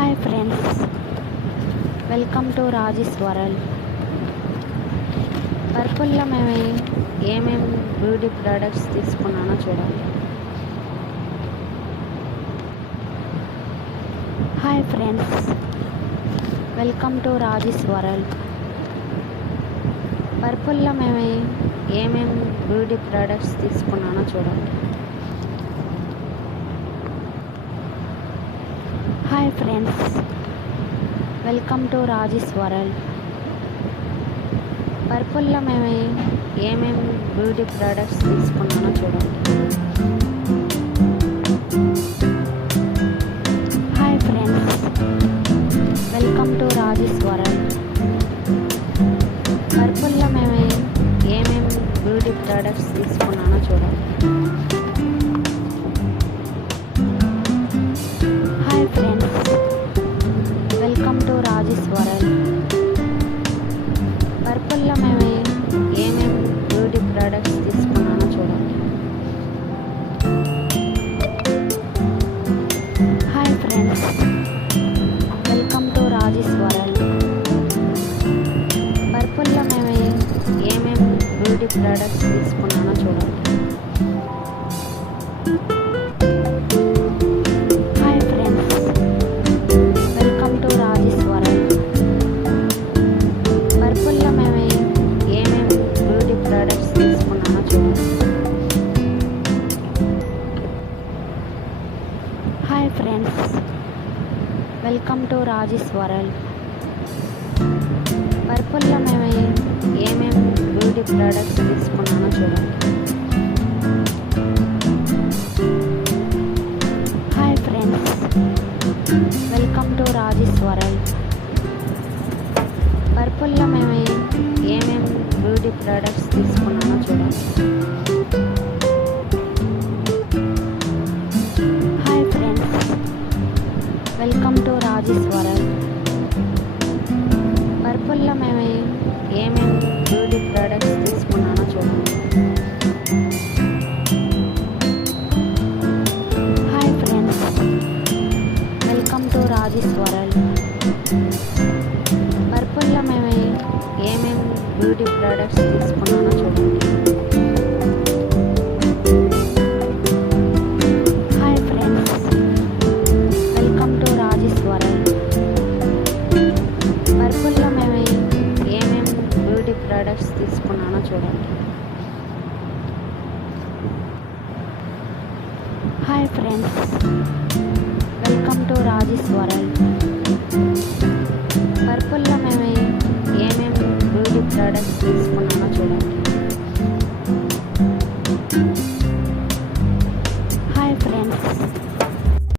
Hi friends, welcome to Raji's world. పర్పుల్లో మేము ఏమేమి బ్యూటీ ప్రోడక్ట్స్ తీసుకున్నానో చూడండి. Hi friends, welcome to Raji's world. పర్పుల్లో మేము ఏమేమి బ్యూటీ ప్రోడక్ట్స్ తీసుకున్నానో చూడండి. Hi friends, welcome to Raji's world. పర్పుల్లో మేము ఏమేమి బ్యూటీ ప్రోడక్ట్స్ తీసుకున్నానో చూడండి. Hi friends, welcome to Raji's world. పర్పుల్లో మేము ఏమేమి బ్యూటీ ప్రోడక్ట్స్ తీసుకున్నానో చూడండి. Hi friends, welcome to Raji's world. పర్పుల్లో మేము ఏమేమి బ్యూటీ ప్రోడక్ట్స్ తీసుకున్నానో చూడండి. Hi friends, welcome to Raji's world. పర్పుల్లో మేము ఏమేమి బ్యూటీ ప్రోడక్ట్స్ తీసుకున్నానో చూడండి. Hi friends, welcome to Raji's world. పర్పుల్లో మేము ఏమేమి బ్యూటీ ప్రోడక్ట్స్ తీసుకున్నానో చూడండి. Hi friends, welcome to Raji's world. పర్పుల్లో మేము ఏమేమి బ్యూటీ ప్రోడక్ట్స్ తీసుకున్నానో చూడండి. Hi friends, welcome to Raji's world. పర్పుల్లో మేము ఏమేమి బ్యూటీ ప్రోడక్ట్స్ తీసుకున్నానో చూడండి. Hi friends, welcome to Raji's world. పర్పుల్లో మేము ఏమేమి బ్యూటీ ప్రోడక్ట్స్ తీసుకున్నానో చూడండి. Hi friends, welcome to Raji's world. పర్పుల్లో మేము ఏమేమి బ్యూటీ ప్రోడక్ట్స్ తీసుకున్నానో చూడండి. Hi friends, welcome to Raji's world. పర్పుల్లో మేము ఏమేమి బ్యూటీ ప్రోడక్ట్స్ తీసుకున్నానో చూడండి. Hi friends, welcome to Raji's world. పర్పుల్లో మేము ఏమేమి బ్యూటీ ప్రోడక్ట్స్ తీసుకున్నానో చూడండి.